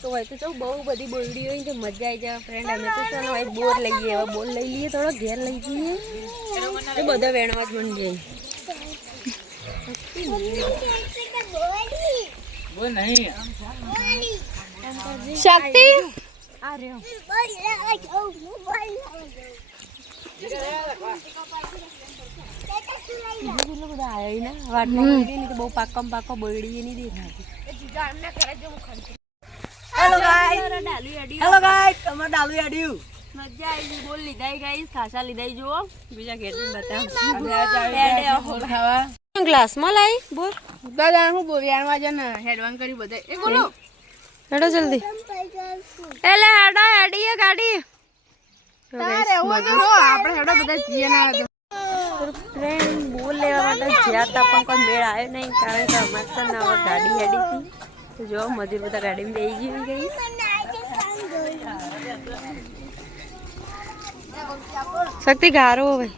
તો હોય તો જો બહુ બધી બોલડી હોય તો મજા આવી જાય ફ્રેન્ડ અમે તો ચાલો હવે બોર લઈએ હવે બોર લઈ લઈએ થોડો ઘેર લઈ જઈએ. તો બધા વેણવા જ બની જાય શક્તિ? વાટમાં બહુ પાકમ પાકો બોલડી નહીં દેખાતી હેલો ગાઈસ હેલો ગાઈસ ડાલુ આડ્યું મજા આવી ગઈ. બોલ લીધાઈ ગાઈસ ખાસા લીધાઈ જુઓ. બીજા ઘેર બતાવ. ખાવા. ગ્લાસમાં લાઈ? બોલ. દાદા હું બોરિયારમાં છે ને હેડવાન કરી બધા. એ બોલો. હેડો જલ્દી. એલે હેડો હેડીએ ગાડી તારે તો આપણે હેડો બધા જીએ ના લેવા તો પણ કોઈ મેળ આવ્યો નહીં, કારણ કે અમારે તો ને ગાડી હેડી હતી તો જો, મજૂર બધા ગાડીમાં બેસી ગઈ ગઈ. શક્તિ ગારો હવે.